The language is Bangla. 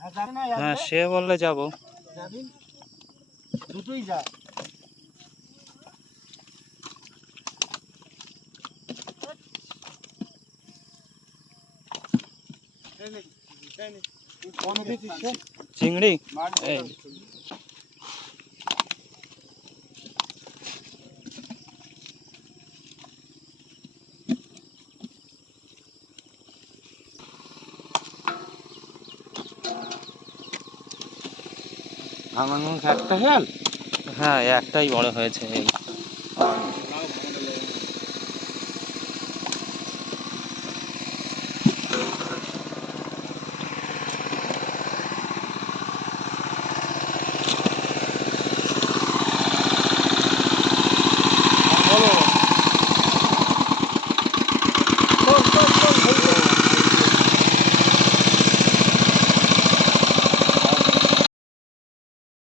হ্যাঁ হ্যাঁ? সে বললে যাব দুটোই যা চিংড়ি এই আমার একটা হেয়াল হ্যাঁ একটাই বড় হয়েছে